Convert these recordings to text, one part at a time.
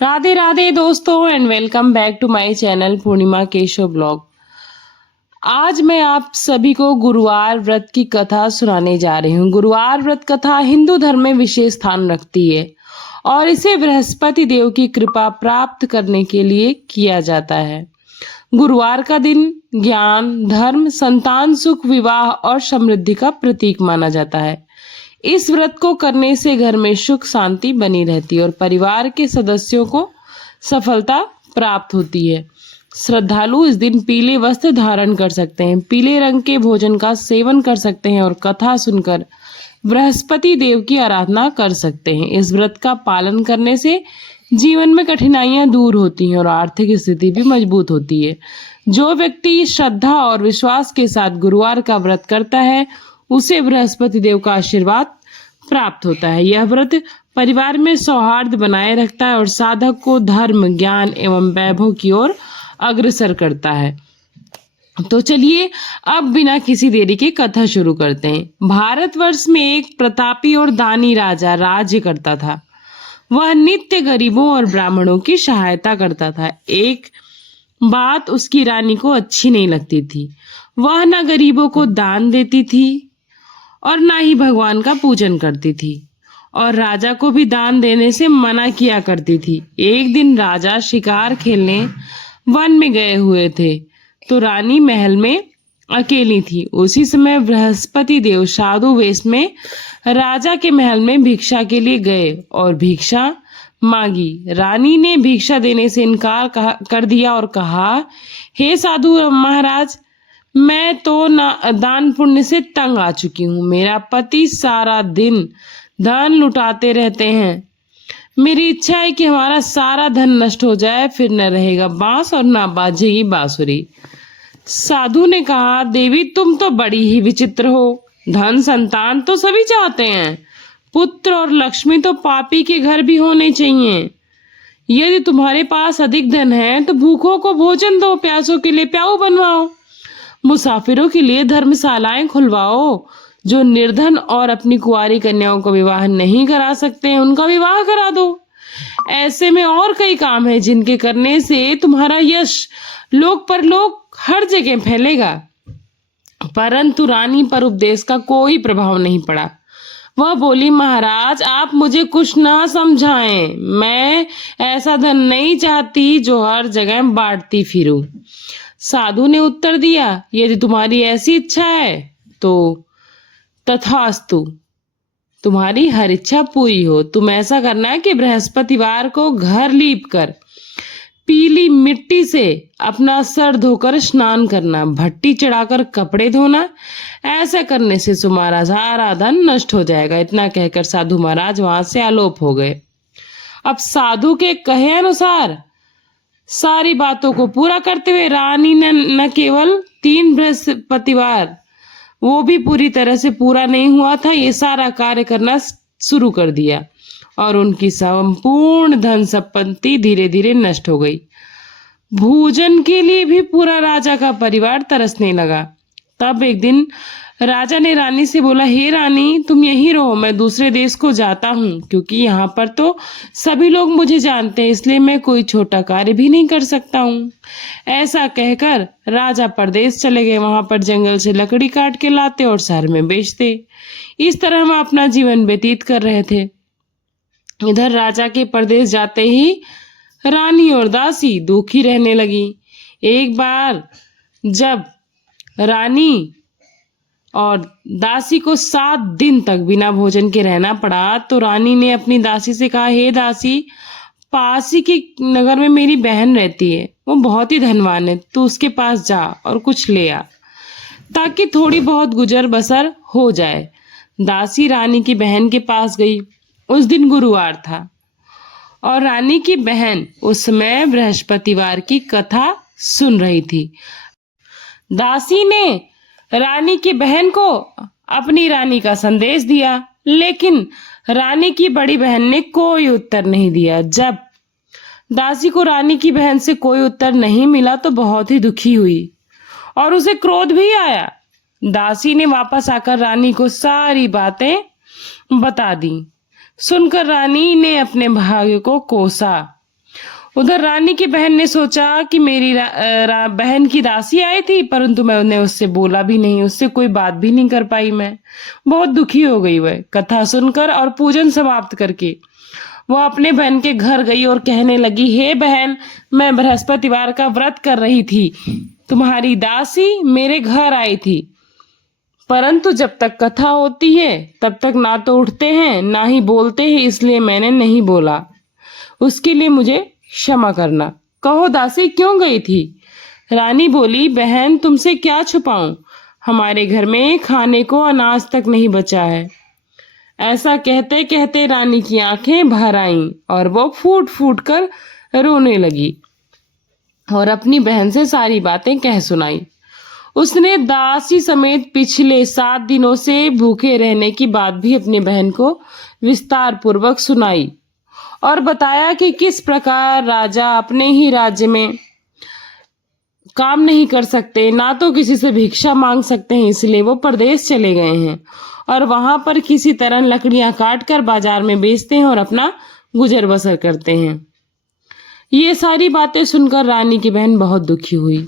राधे राधे दोस्तों and welcome back to my channel Purnima Keshav blog. आज मैं आप सभी को गुरुवार व्रत की कथा सुनाने जा रही हूँ। गुरुवार व्रत कथा हिंदू धर्म में विशेष स्थान रखती है और इसे बृहस्पति देव की कृपा प्राप्त करने के लिए किया जाता है। गुरुवार का दिन ज्ञान, धर्म, संतान सुख, विवाह और समृद्धि का प्रतीक माना जाता है। इस व्रत को करने से घर में सुख शांति बनी रहती है और परिवार के सदस्यों को सफलता प्राप्त होती है। श्रद्धालु इस दिन पीले वस्त्र धारण कर सकते हैं, पीले रंग के भोजन का सेवन कर सकते हैं और कथा सुनकर बृहस्पति देव की आराधना कर सकते हैं। इस व्रत का पालन करने से जीवन में कठिनाइयां दूर होती हैं और आर्थिक स्थिति भी मजबूत होती है। जो व्यक्ति श्रद्धा और विश्वास के साथ गुरुवार का व्रत करता है उसे बृहस्पति देव का आशीर्वाद प्राप्त होता है। यह व्रत परिवार में सौहार्द बनाए रखता है और साधक को धर्म, ज्ञान एवं वैभव की ओर अग्रसर करता है। तो चलिए अब बिना किसी देरी के कथा शुरू करते हैं। भारतवर्ष में एक प्रतापी और दानी राजा राज्य करता था। वह नित्य गरीबों और ब्राह्मणों की सहायता करता था। एक बात उसकी रानी को अच्छी नहीं लगती थी। वह न गरीबों को दान देती थी और ना ही भगवान का पूजन करती थी और राजा को भी दान देने से मना किया करती थी। एक दिन राजा शिकार खेलने वन में गए हुए थे तो रानी महल में अकेली थी। उसी समय बृहस्पति देव साधु वेश में राजा के महल में भिक्षा के लिए गए और भिक्षा मांगी। रानी ने भिक्षा देने से इनकार कर दिया और कहा, हे साधु महाराज, मैं तो दान पुण्य से तंग आ चुकी हूँ। मेरा पति सारा दिन धन लुटाते रहते हैं। मेरी इच्छा है कि हमारा सारा धन नष्ट हो जाए, फिर न रहेगा बांस और ना बाजेगी बांसुरी। साधु ने कहा, देवी तुम तो बड़ी ही विचित्र हो। धन संतान तो सभी चाहते हैं, पुत्र और लक्ष्मी तो पापी के घर भी होने चाहिए। यदि तुम्हारे पास अधिक धन है तो भूखों को भोजन दो, प्यासों के लिए प्याऊ बनवाओ, मुसाफिरों के लिए धर्मशालाएं खुलवाओ। जो निर्धन और अपनी कुंवारी कन्याओं को विवाह नहीं करा सकते हैं उनका विवाह करा दो। ऐसे में और कई काम है जिनके करने से तुम्हारा यश लोक परलोक हर जगह फैलेगा। परंतु रानी पर उपदेश का कोई प्रभाव नहीं पड़ा। वह बोली, महाराज आप मुझे कुछ ना समझाएं। मैं ऐसा धन नहीं चाहती जो हर जगह बांटती फिरूं। साधु ने उत्तर दिया, यदि तुम्हारी ऐसी इच्छा है तो तथास्तु, तुम्हारी हर इच्छा पूरी हो। तुम ऐसा करना है कि बृहस्पतिवार को घर लीप कर पीली मिट्टी से अपना सर धोकर स्नान करना, भट्टी चढ़ाकर कपड़े धोना। ऐसा करने से तुम्हारा सारा धन नष्ट हो जाएगा। इतना कहकर साधु महाराज वहां से आलोप हो गए। अब साधु के कहे अनुसार सारी बातों को पूरा करते हुए रानी ने न केवल 3 बृहस्पतिवार, वो भी पूरी तरह से पूरा नहीं हुआ था, ये सारा कार्य करना शुरू कर दिया और उनकी संपूर्ण धन संपत्ति धीरे धीरे नष्ट हो गई। भोजन के लिए भी पूरा राजा का परिवार तरसने लगा। तब एक दिन राजा ने रानी से बोला, हे रानी तुम यहीं रहो, मैं दूसरे देश को जाता हूँ, क्योंकि यहाँ पर तो सभी लोग मुझे जानते हैं, इसलिए मैं कोई छोटा कार्य भी नहीं कर सकता हूँ। ऐसा कहकर राजा परदेश चले गए। वहां पर जंगल से लकड़ी काट के लाते और शहर में बेचते। इस तरह हम अपना जीवन व्यतीत कर रहे थे। इधर राजा के परदेश जाते ही रानी और दासी दुखी रहने लगी। एक बार जब रानी और दासी को 7 दिन तक बिना भोजन के रहना पड़ा तो रानी ने अपनी दासी से कहा, हे दासी, पास ही के नगर में मेरी बहन रहती है, वो बहुत ही धनवान है, तू उसके पास जा और कुछ ले आ ताकि थोड़ी बहुत गुजर बसर हो जाए। दासी रानी की बहन के पास गई। उस दिन गुरुवार था और रानी की बहन उस समय बृहस्पतिवार की कथा सुन रही थी। दासी ने रानी की बहन को अपनी रानी का संदेश दिया, लेकिन रानी की बड़ी बहन ने कोई उत्तर नहीं दिया। जब दासी को रानी की बहन से कोई उत्तर नहीं मिला तो बहुत ही दुखी हुई और उसे क्रोध भी आया। दासी ने वापस आकर रानी को सारी बातें बता दी। सुनकर रानी ने अपने भाग्य को कोसा उधर रानी की बहन ने सोचा कि मेरी बहन की दासी आई थी, परंतु मैं उन्हें उससे बोला भी नहीं, उससे कोई बात भी नहीं कर पाई। मैं बहुत दुखी हो गई। वह कथा सुनकर और पूजन समाप्त करके वह अपने बहन के घर गई और कहने लगी, हे बहन, मैं बृहस्पतिवार का व्रत कर रही थी, तुम्हारी दासी मेरे घर आई थी, परंतु जब तक कथा होती है तब तक ना तो उठते हैं ना ही बोलते हैं, इसलिए मैंने नहीं बोला। उसके लिए मुझे क्षमा करना। कहो दासी क्यों गई थी? रानी बोली, बहन तुमसे क्या छुपाऊं, हमारे घर में खाने को अनाज तक नहीं बचा है। ऐसा कहते कहते रानी की आंखें भर आईं और वो फूट फूट कर रोने लगी और अपनी बहन से सारी बातें कह सुनाई। उसने दासी समेत पिछले 7 दिनों से भूखे रहने की बात भी अपनी बहन को विस्तार पूर्वक सुनाई और बताया कि किस प्रकार राजा अपने ही राज्य में काम नहीं कर सकते, ना तो किसी से भिक्षा मांग सकते हैं, इसलिए वो परदेश चले गए हैं और वहां पर किसी तरह लकड़ियां काट कर बाजार में बेचते हैं और अपना गुजर बसर करते हैं। ये सारी बातें सुनकर रानी की बहन बहुत दुखी हुई।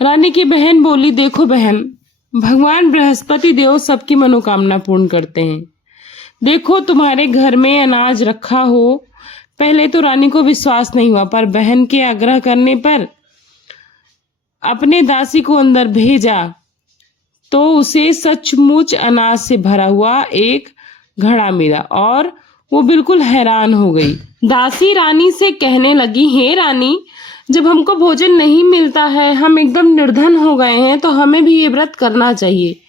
रानी की बहन बोली, देखो बहन, भगवान बृहस्पति देव सबकी मनोकामना पूर्ण करते हैं। देखो तुम्हारे घर में अनाज रखा हो। पहले तो रानी को विश्वास नहीं हुआ, पर बहन के आग्रह करने पर अपने दासी को अंदर भेजा तो उसे सचमुच अनाज से भरा हुआ एक घड़ा मिला और वो बिल्कुल हैरान हो गई। दासी रानी से कहने लगी, हे रानी, जब हमको भोजन नहीं मिलता है, हम एकदम निर्धन हो गए हैं, तो हमें भी ये व्रत करना चाहिए,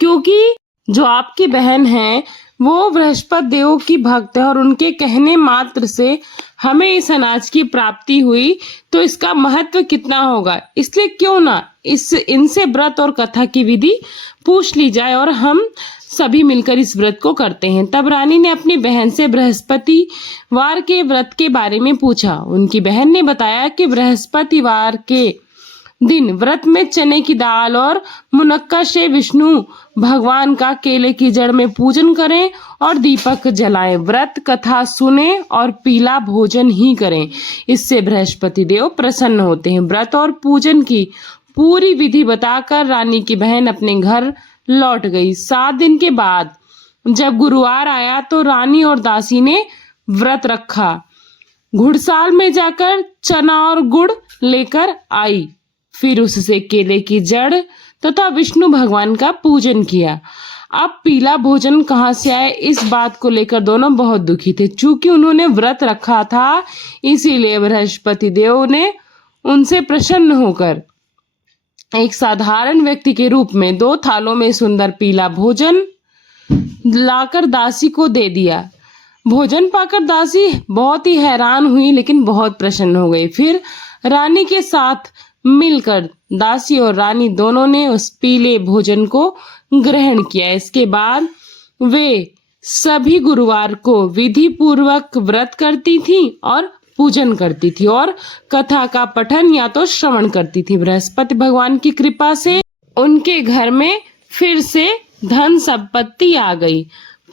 क्योंकि जो आपकी बहन है वो बृहस्पति देव की भक्त है और उनके कहने मात्र से हमें इस अनाज की प्राप्ति हुई, तो इसका महत्व कितना होगा। इसलिए क्यों ना इनसे व्रत और कथा की विधि पूछ ली जाए और हम सभी मिलकर इस व्रत को करते हैं। तब रानी ने अपनी बहन से बृहस्पतिवार के व्रत के बारे में पूछा। उनकी बहन ने बताया कि बृहस्पतिवार के दिन व्रत में चने की दाल और मुनक्का से विष्णु भगवान का केले की जड़ में पूजन करें और दीपक जलाएं, व्रत कथा सुने और पीला भोजन ही करें। इससे बृहस्पति देव प्रसन्न होते हैं। व्रत और पूजन की पूरी विधि बताकर रानी की बहन अपने घर लौट गई। 7 दिन के बाद जब गुरुवार आया तो रानी और दासी ने व्रत रखा। घुड़साल में जाकर चना और गुड़ लेकर आई, फिर उससे केले की जड़ तथा विष्णु भगवान का पूजन किया। अब पीला भोजन कहाँ से आए, इस बात को लेकर दोनों बहुत दुखी थे। चूंकि उन्होंने व्रत रखा था, इसीलिए बृहस्पति देव ने उनसे प्रसन्न होकर एक साधारण व्यक्ति के रूप में 2 थालों में सुंदर पीला भोजन लाकर दासी को दे दिया। भोजन पाकर दासी बहुत ही हैरान हुई, लेकिन बहुत प्रसन्न हो गई। फिर रानी के साथ मिलकर दासी और रानी दोनों ने उस पीले भोजन को ग्रहण किया। इसके बाद वे सभी गुरुवार को विधि पूर्वक व्रत करती थी और पूजन करती थी और कथा का पठन या तो श्रवण करती थी। बृहस्पति भगवान की कृपा से उनके घर में फिर से धन संपत्ति आ गई,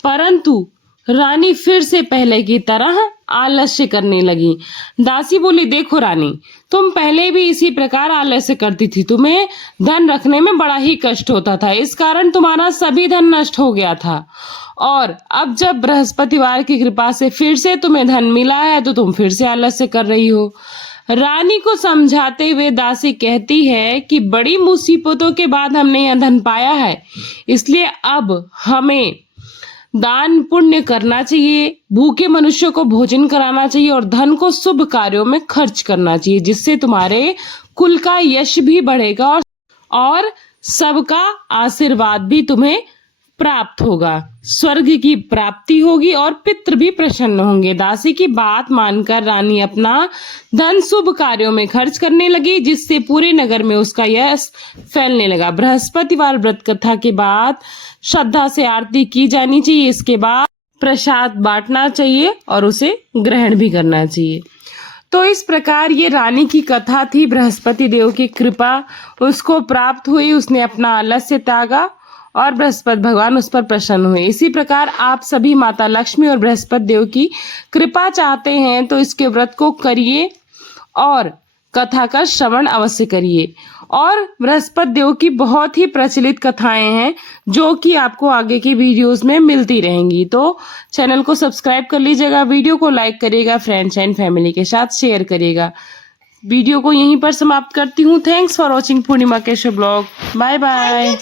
परंतु रानी फिर से पहले की तरह आलस्य करने लगी। दासी बोली, देखो रानी, तुम पहले भी इसी प्रकार आलस्य करती थी, तुम्हें धन रखने में बड़ा ही कष्ट होता था, इस कारण तुम्हारा सभी धन नष्ट हो गया था, और अब जब बृहस्पतिवार की कृपा से फिर से तुम्हें धन मिला है तो तुम फिर से आलस्य कर रही हो। रानी को समझाते हुए दासी कहती है कि बड़ी मुसीबतों के बाद हमने यह धन पाया है, इसलिए अब हमें दान पुण्य करना चाहिए, भूखे मनुष्यों को भोजन कराना चाहिए और धन को शुभ कार्यों में खर्च करना चाहिए, जिससे तुम्हारे कुल का यश भी बढ़ेगा और सबका आशीर्वाद भी तुम्हें प्राप्त होगा, स्वर्ग की प्राप्ति होगी और पितृ भी प्रसन्न होंगे। दासी की बात मानकर रानी अपना धन शुभ कार्यों में खर्च करने लगी, जिससे पूरे नगर में उसका यश फैलने लगा। बृहस्पतिवार व्रत कथा के बाद श्रद्धा से आरती की जानी चाहिए, इसके बाद प्रसाद बांटना चाहिए और उसे ग्रहण भी करना चाहिए। तो इस प्रकार ये रानी की कथा थी। बृहस्पति देव की कृपा उसको प्राप्त हुई, उसने अपना आलस्य त्यागा और बृहस्पति भगवान उस पर प्रसन्न हुए। इसी प्रकार आप सभी माता लक्ष्मी और बृहस्पति देव की कृपा चाहते हैं तो इसके व्रत को करिए और कथा का श्रवण अवश्य करिए। और बृहस्पति देव की बहुत ही प्रचलित कथाएं हैं जो कि आपको आगे की वीडियोस में मिलती रहेंगी। तो चैनल को सब्सक्राइब कर लीजिएगा, वीडियो को लाइक करिएगा, फ्रेंड्स एंड फैमिली के साथ शेयर करिएगा। वीडियो को यहीं पर समाप्त करती हूँ। Thanks for watching Purnima Keshav blog. Bye bye.